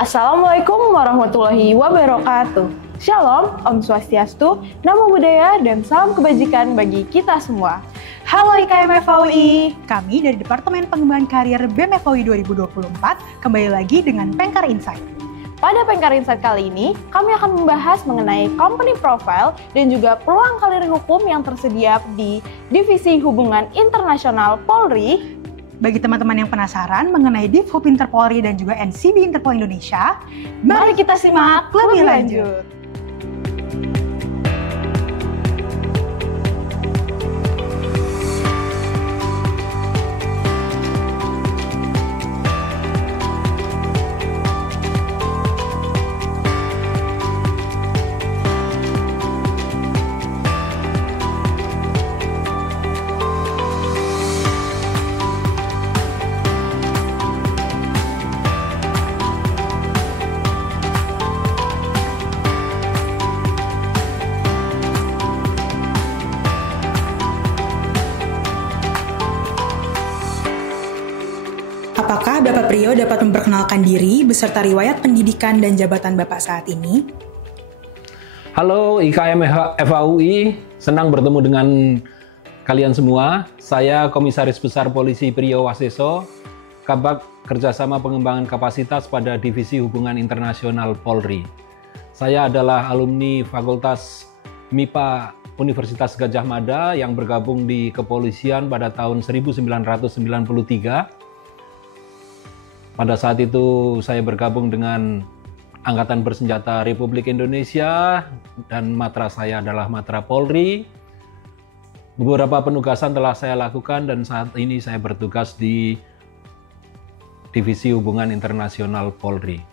Assalamualaikum warahmatullahi wabarakatuh. Shalom, Om Swastiastu, Namo Buddhaya, dan salam kebajikan bagi kita semua. Halo IKM FAUI, kami dari Departemen Pengembangan Karier BEM FAUI 2024 kembali lagi dengan Pengkar Insight. Pada Pengkar Insight kali ini, kami akan membahas mengenai company profile dan juga peluang karir hukum yang tersedia di Divisi Hubungan Internasional Polri. Bagi teman-teman yang penasaran mengenai Divhub Interpolri dan juga NCB Interpol Indonesia, mari kita simak lebih lanjut. Apakah Bapak Priyo dapat memperkenalkan diri beserta riwayat pendidikan dan jabatan Bapak saat ini? Halo IKM FAUI, senang bertemu dengan kalian semua. Saya Komisaris Besar Polisi Priyo Waseso, Kabag Kerjasama Pengembangan Kapasitas pada Divisi Hubungan Internasional Polri. Saya adalah alumni Fakultas MIPA Universitas Gadjah Mada yang bergabung di kepolisian pada tahun 1993. Pada saat itu saya bergabung dengan Angkatan Bersenjata Republik Indonesia dan matra saya adalah Matra Polri. Beberapa penugasan telah saya lakukan dan saat ini saya bertugas di Divisi Hubungan Internasional Polri.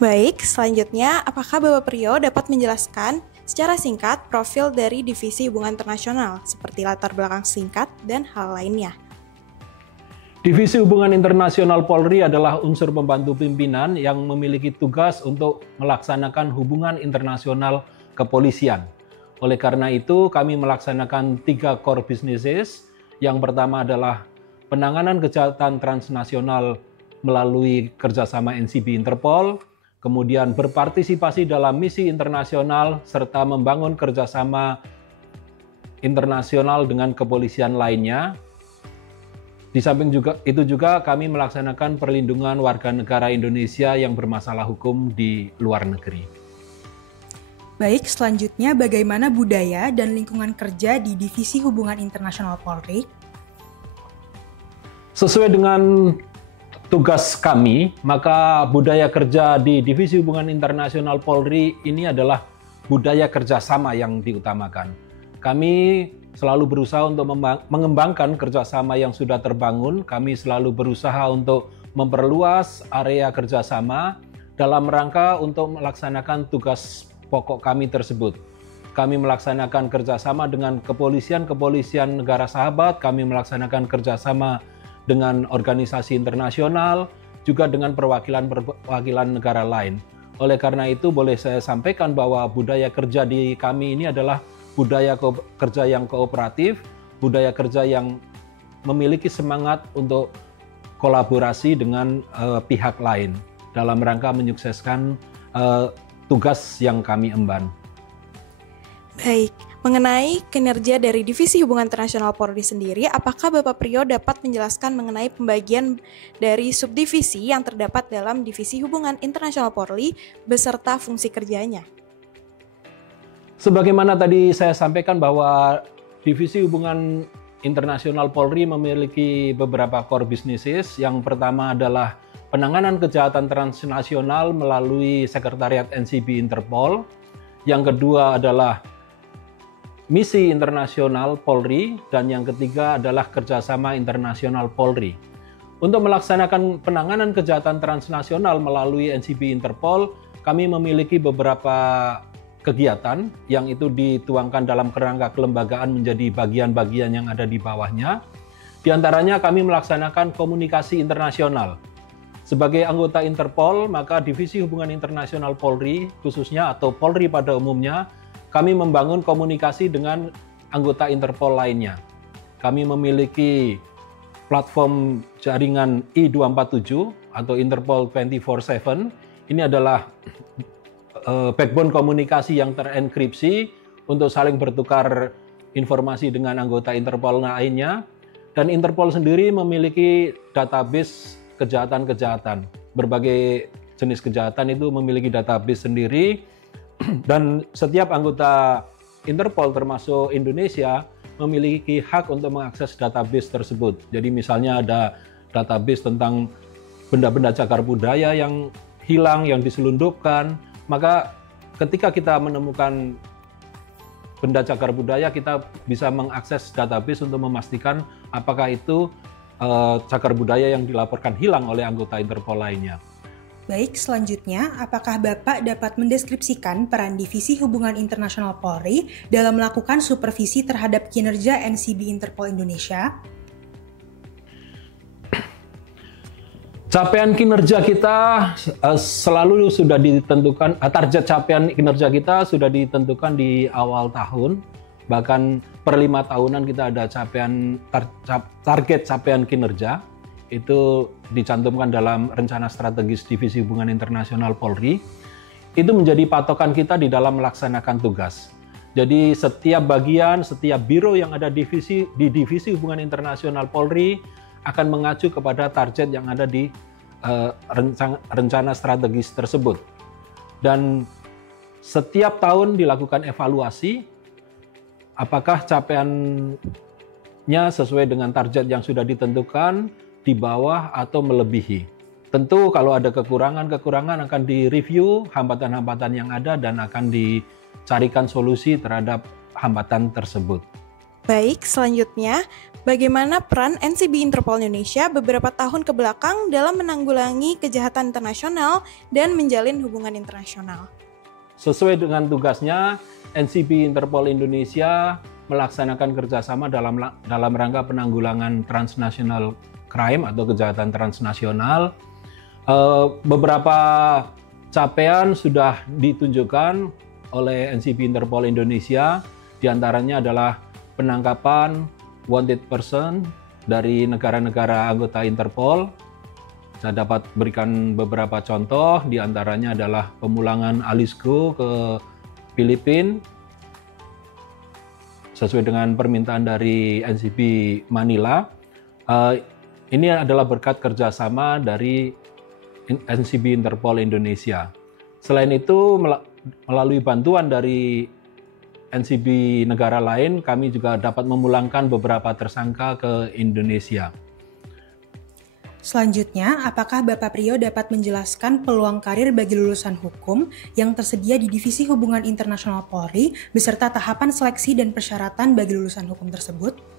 Baik, selanjutnya apakah Bapak Priyo dapat menjelaskan secara singkat profil dari Divisi Hubungan Internasional seperti latar belakang singkat dan hal lainnya? Divisi Hubungan Internasional Polri adalah unsur pembantu pimpinan yang memiliki tugas untuk melaksanakan hubungan internasional kepolisian. Oleh karena itu, kami melaksanakan 3 core businesses. Yang pertama adalah penanganan kejahatan transnasional melalui kerjasama NCB Interpol, kemudian berpartisipasi dalam misi internasional, serta membangun kerjasama internasional dengan kepolisian lainnya. Di samping itu juga kami melaksanakan perlindungan warga negara Indonesia yang bermasalah hukum di luar negeri. Baik, selanjutnya bagaimana budaya dan lingkungan kerja di Divisi Hubungan Internasional Polri? Sesuai dengan tugas kami, maka budaya kerja di Divisi Hubungan Internasional Polri ini adalah budaya kerjasama yang diutamakan. Kami selalu berusaha untuk mengembangkan kerjasama yang sudah terbangun. Kami selalu berusaha untuk memperluas area kerjasama dalam rangka untuk melaksanakan tugas pokok kami tersebut. Kami melaksanakan kerjasama dengan kepolisian negara sahabat, kami melaksanakan kerjasama dengan organisasi internasional, juga dengan perwakilan negara lain. Oleh karena itu, boleh saya sampaikan bahwa budaya kerja di kami ini adalah budaya kerja yang kooperatif, budaya kerja yang memiliki semangat untuk kolaborasi dengan pihak lain dalam rangka menyukseskan tugas yang kami emban. Baik, mengenai kinerja dari Divisi Hubungan Internasional Polri sendiri, apakah Bapak Priyo dapat menjelaskan mengenai pembagian dari subdivisi yang terdapat dalam Divisi Hubungan Internasional Polri beserta fungsi kerjanya? Sebagaimana tadi saya sampaikan bahwa Divisi Hubungan Internasional Polri memiliki beberapa core businesses. Yang pertama adalah penanganan kejahatan transnasional melalui Sekretariat NCB Interpol. Yang kedua adalah misi internasional Polri. Dan yang ketiga adalah kerjasama internasional Polri. Untuk melaksanakan penanganan kejahatan transnasional melalui NCB Interpol, kami memiliki beberapa kegiatan yang itu dituangkan dalam kerangka kelembagaan menjadi bagian-bagian yang ada di bawahnya. Di antaranya kami melaksanakan komunikasi internasional. Sebagai anggota Interpol, maka Divisi Hubungan Internasional Polri khususnya atau Polri pada umumnya, kami membangun komunikasi dengan anggota Interpol lainnya. Kami memiliki platform jaringan I247 atau Interpol 24/7. Ini adalah backbone komunikasi yang terenkripsi untuk saling bertukar informasi dengan anggota Interpol lainnya. Dan Interpol sendiri memiliki database kejahatan-kejahatan. Berbagai jenis kejahatan itu memiliki database sendiri. Dan setiap anggota Interpol termasuk Indonesia memiliki hak untuk mengakses database tersebut. Jadi misalnya ada database tentang benda-benda cagar budaya yang hilang, yang diselundupkan, maka ketika kita menemukan benda cagar budaya, kita bisa mengakses database untuk memastikan apakah itu cagar budaya yang dilaporkan hilang oleh anggota Interpol lainnya. Baik, selanjutnya, apakah Bapak dapat mendeskripsikan peran Divisi Hubungan Internasional Polri dalam melakukan supervisi terhadap kinerja NCB Interpol Indonesia? Capaian kinerja kita selalu sudah ditentukan, target capaian kinerja kita sudah ditentukan di awal tahun. Bahkan per 5 tahunan kita ada target capaian kinerja. Itu dicantumkan dalam rencana strategis Divisi Hubungan Internasional Polri. Itu menjadi patokan kita di dalam melaksanakan tugas. Jadi setiap bagian, setiap biro yang ada di Divisi Hubungan Internasional Polri akan mengacu kepada target yang ada di rencana strategis tersebut. Dan setiap tahun dilakukan evaluasi apakah capaiannya sesuai dengan target yang sudah ditentukan, di bawah atau melebihi. Tentu kalau ada kekurangan akan direview hambatan-hambatan yang ada dan akan dicarikan solusi terhadap hambatan tersebut. Baik, selanjutnya, bagaimana peran NCB Interpol Indonesia beberapa tahun ke belakang dalam menanggulangi kejahatan internasional dan menjalin hubungan internasional? Sesuai dengan tugasnya, NCB Interpol Indonesia melaksanakan kerjasama dalam rangka penanggulangan transnational crime atau kejahatan transnasional. Beberapa capaian sudah ditunjukkan oleh NCB Interpol Indonesia, diantaranya adalah penangkapan wanted person dari negara-negara anggota Interpol. Saya dapat berikan beberapa contoh, diantaranya adalah pemulangan Alice Go ke Filipina sesuai dengan permintaan dari NCB Manila. Ini adalah berkat kerjasama dari NCB Interpol Indonesia. Selain itu, melalui bantuan dari NCB negara lain, kami juga dapat memulangkan beberapa tersangka ke Indonesia. Selanjutnya, apakah Bapak Priyo dapat menjelaskan peluang karir bagi lulusan hukum yang tersedia di Divisi Hubungan Internasional Polri beserta tahapan seleksi dan persyaratan bagi lulusan hukum tersebut?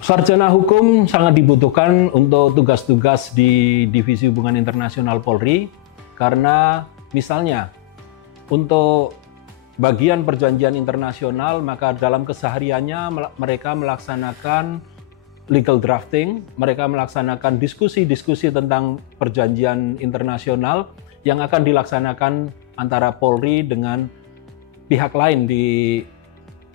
Sarjana hukum sangat dibutuhkan untuk tugas-tugas di Divisi Hubungan Internasional Polri karena misalnya untuk bagian perjanjian internasional, maka dalam kesehariannya mereka melaksanakan legal drafting, mereka melaksanakan diskusi-diskusi tentang perjanjian internasional yang akan dilaksanakan antara Polri dengan pihak lain di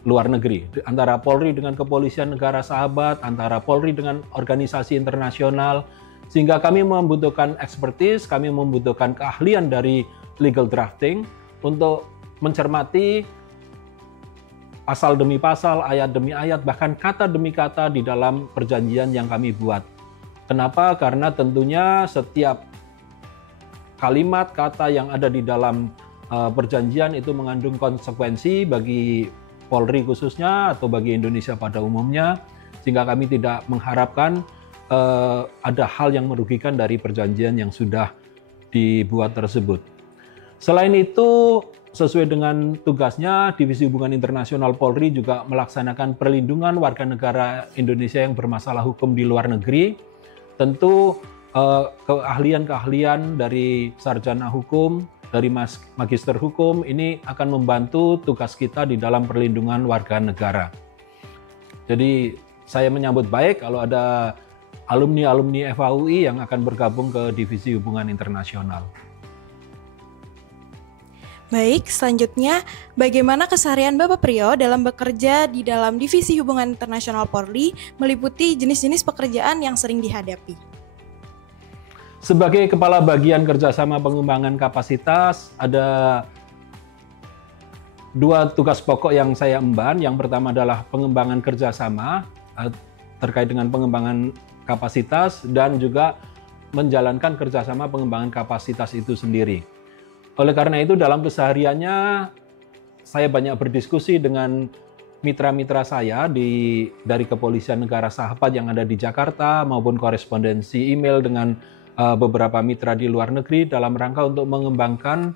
luar negeri, antara Polri dengan kepolisian negara sahabat, antara Polri dengan organisasi internasional, sehingga kami membutuhkan expertise, kami membutuhkan keahlian dari legal drafting untuk mencermati pasal demi pasal, ayat demi ayat, bahkan kata demi kata di dalam perjanjian yang kami buat. Kenapa? Karena tentunya setiap kalimat kata yang ada di dalam perjanjian itu mengandung konsekuensi bagi Polri khususnya atau bagi Indonesia pada umumnya, sehingga kami tidak mengharapkan ada hal yang merugikan dari perjanjian yang sudah dibuat tersebut. Selain itu, sesuai dengan tugasnya, Divisi Hubungan Internasional Polri juga melaksanakan perlindungan warga negara Indonesia yang bermasalah hukum di luar negeri. Tentu keahlian-keahlian dari sarjana hukum, dari magister hukum ini akan membantu tugas kita di dalam perlindungan warga negara. Jadi saya menyambut baik kalau ada alumni-alumni FHUI yang akan bergabung ke Divisi Hubungan Internasional. Baik, selanjutnya bagaimana keseharian Bapak Priyo dalam bekerja di dalam Divisi Hubungan Internasional Polri meliputi jenis-jenis pekerjaan yang sering dihadapi? Sebagai Kepala Bagian Kerjasama Pengembangan Kapasitas, ada 2 tugas pokok yang saya emban. Yang pertama adalah pengembangan kerjasama terkait dengan pengembangan kapasitas dan juga menjalankan kerjasama pengembangan kapasitas itu sendiri. Oleh karena itu dalam kesehariannya saya banyak berdiskusi dengan mitra-mitra saya dari Kepolisian Negara Sahabat yang ada di Jakarta maupun korespondensi email dengan beberapa mitra di luar negeri dalam rangka untuk mengembangkan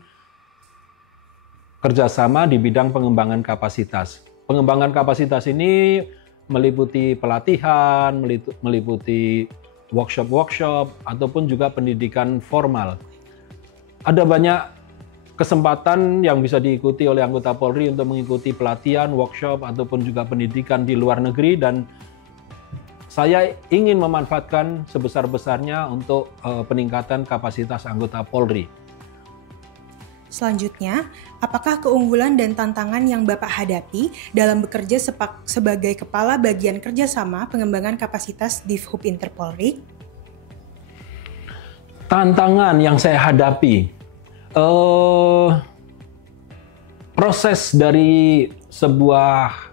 kerjasama di bidang pengembangan kapasitas. Pengembangan kapasitas ini meliputi pelatihan, meliputi workshop-workshop, ataupun juga pendidikan formal. Ada banyak kesempatan yang bisa diikuti oleh anggota Polri untuk mengikuti pelatihan, workshop, ataupun juga pendidikan di luar negeri, dan saya ingin memanfaatkan sebesar-besarnya untuk peningkatan kapasitas anggota Polri. Selanjutnya, apakah keunggulan dan tantangan yang Bapak hadapi dalam bekerja sebagai Kepala Bagian Kerjasama Pengembangan Kapasitas Divhub Interpolri? Tantangan yang saya hadapi, proses dari sebuah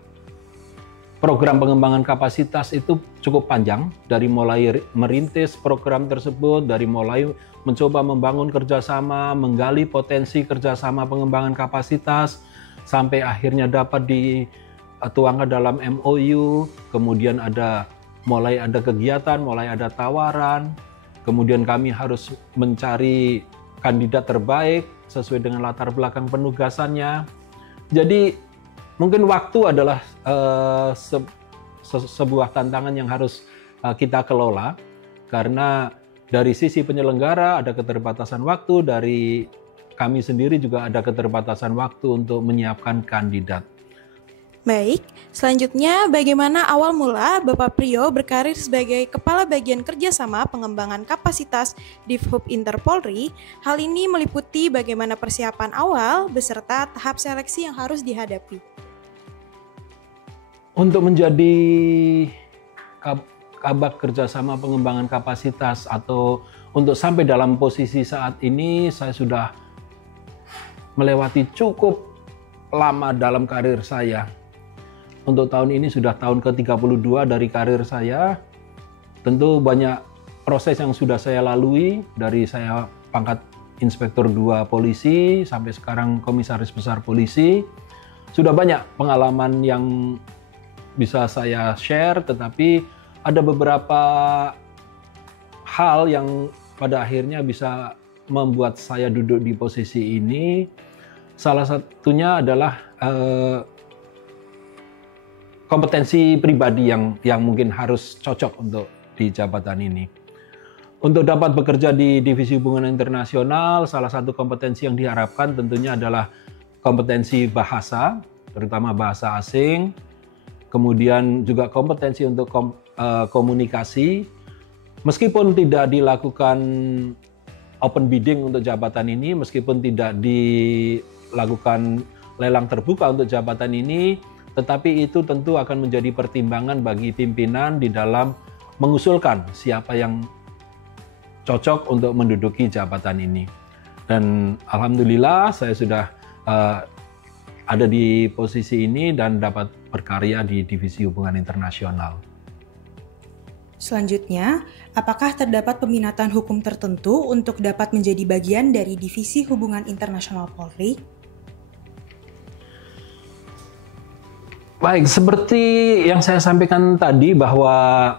program pengembangan kapasitas itu cukup panjang, dari mulai merintis program tersebut, dari mulai mencoba membangun kerjasama, menggali potensi kerjasama pengembangan kapasitas, sampai akhirnya dapat dituangkan dalam MOU, kemudian mulai ada kegiatan, mulai ada tawaran, kemudian kami harus mencari kandidat terbaik sesuai dengan latar belakang penugasannya. Jadi mungkin waktu adalah sebuah tantangan yang harus kita kelola, karena dari sisi penyelenggara ada keterbatasan waktu, dari kami sendiri juga ada keterbatasan waktu untuk menyiapkan kandidat. Baik, selanjutnya bagaimana awal mula Bapak Priyo berkarir sebagai Kepala Bagian Kerjasama Pengembangan Kapasitas Divhub Interpolri? Hal ini meliputi bagaimana persiapan awal beserta tahap seleksi yang harus dihadapi. Untuk menjadi Kabak Kerjasama Pengembangan Kapasitas atau untuk sampai dalam posisi saat ini, saya sudah melewati cukup lama dalam karir saya. Untuk tahun ini sudah tahun ke-32 dari karir saya. Tentu banyak proses yang sudah saya lalui, dari saya pangkat Inspektur 2 Polisi sampai sekarang Komisaris Besar Polisi. Sudah banyak pengalaman yang bisa saya share, tetapi ada beberapa hal yang pada akhirnya bisa membuat saya duduk di posisi ini. Salah satunya adalah kompetensi pribadi yang mungkin harus cocok untuk di jabatan ini. Untuk dapat bekerja di Divisi Hubungan Internasional, salah satu kompetensi yang diharapkan tentunya adalah kompetensi bahasa, terutama bahasa asing, kemudian juga kompetensi untuk komunikasi. Meskipun tidak dilakukan open bidding untuk jabatan ini, meskipun tidak dilakukan lelang terbuka untuk jabatan ini, tetapi itu tentu akan menjadi pertimbangan bagi pimpinan di dalam mengusulkan siapa yang cocok untuk menduduki jabatan ini. Dan alhamdulillah saya sudah ada di posisi ini dan dapat berkarya di Divisi Hubungan Internasional. Selanjutnya, apakah terdapat peminatan hukum tertentu untuk dapat menjadi bagian dari Divisi Hubungan Internasional Polri? Baik, seperti yang saya sampaikan tadi bahwa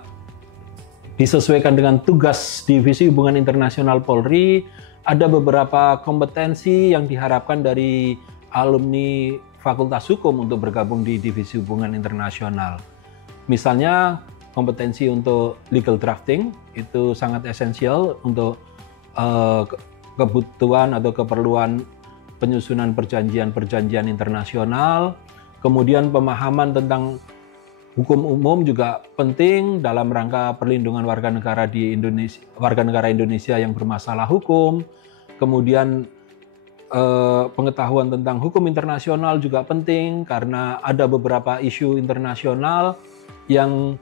disesuaikan dengan tugas Divisi Hubungan Internasional Polri, ada beberapa kompetensi yang diharapkan dari alumni Fakultas Hukum untuk bergabung di Divisi Hubungan Internasional. Misalnya, kompetensi untuk legal drafting itu sangat esensial untuk kebutuhan atau keperluan penyusunan perjanjian-perjanjian internasional. Kemudian pemahaman tentang hukum umum juga penting dalam rangka perlindungan warga negara Indonesia yang bermasalah hukum. Kemudian pengetahuan tentang hukum internasional juga penting karena ada beberapa isu internasional yang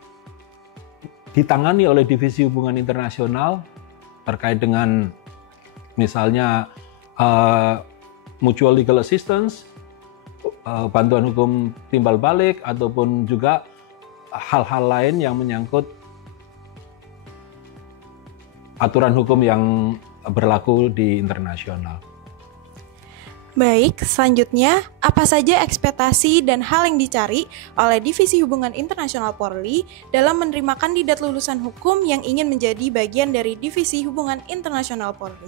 ditangani oleh Divisi Hubungan Internasional terkait dengan misalnya mutual legal assistance, bantuan hukum timbal balik, ataupun juga hal-hal lain yang menyangkut aturan hukum yang berlaku di internasional. Baik, selanjutnya, apa saja ekspektasi dan hal yang dicari oleh Divisi Hubungan Internasional Polri dalam menerima kandidat lulusan hukum yang ingin menjadi bagian dari Divisi Hubungan Internasional Polri?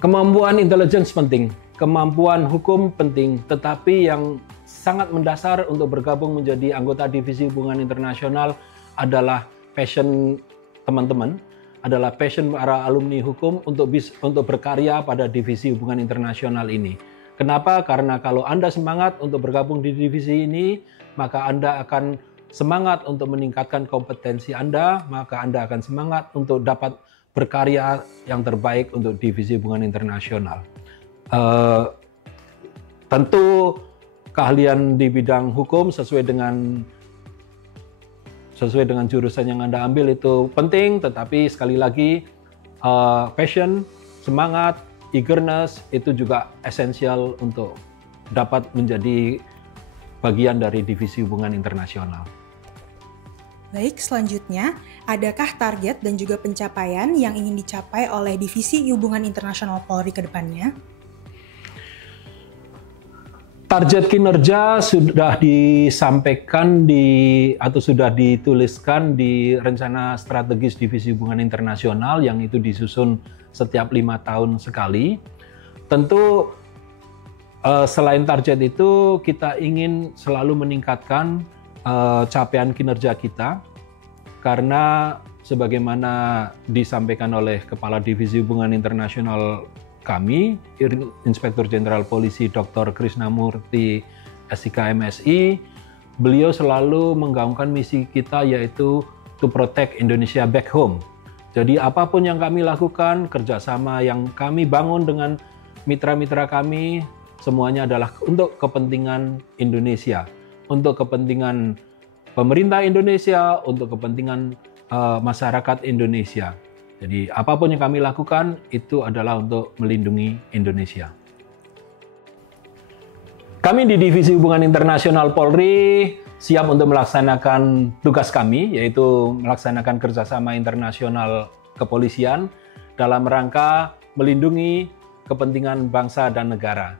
Kemampuan intelligence penting, kemampuan hukum penting, tetapi yang sangat mendasar untuk bergabung menjadi anggota Divisi Hubungan Internasional adalah passion teman-teman, adalah passion para alumni hukum untuk berkarya pada Divisi Hubungan Internasional ini. Kenapa? Karena kalau Anda semangat untuk bergabung di divisi ini, maka Anda akan semangat untuk meningkatkan kompetensi Anda, maka Anda akan semangat untuk dapat berkarya yang terbaik untuk Divisi Hubungan Internasional. Tentu keahlian di bidang hukum sesuai dengan jurusan yang Anda ambil itu penting, tetapi sekali lagi passion, semangat, eagerness itu juga esensial untuk dapat menjadi bagian dari Divisi Hubungan Internasional. Baik, selanjutnya, adakah target dan juga pencapaian yang ingin dicapai oleh Divisi Hubungan Internasional Polri ke depannya? Target kinerja sudah disampaikan atau sudah dituliskan di rencana strategis Divisi Hubungan Internasional yang itu disusun setiap 5 tahun sekali. Tentu selain target itu kita ingin selalu meningkatkan capaian kinerja kita karena sebagaimana disampaikan oleh Kepala Divisi Hubungan Internasional kami, Inspektur Jenderal Polisi Dr. Krisnamurti SIK MSI, beliau selalu menggaungkan misi kita yaitu to protect Indonesia back home. Jadi apapun yang kami lakukan, kerjasama yang kami bangun dengan mitra-mitra kami, semuanya adalah untuk kepentingan Indonesia, untuk kepentingan pemerintah Indonesia, untuk kepentingan masyarakat Indonesia. Jadi apapun yang kami lakukan itu adalah untuk melindungi Indonesia. Kami di Divisi Hubungan Internasional Polri siap untuk melaksanakan tugas kami, yaitu melaksanakan kerjasama internasional kepolisian dalam rangka melindungi kepentingan bangsa dan negara.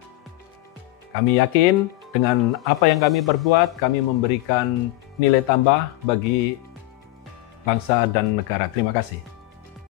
Kami yakin dengan apa yang kami perbuat, kami memberikan nilai tambah bagi bangsa dan negara. Terima kasih.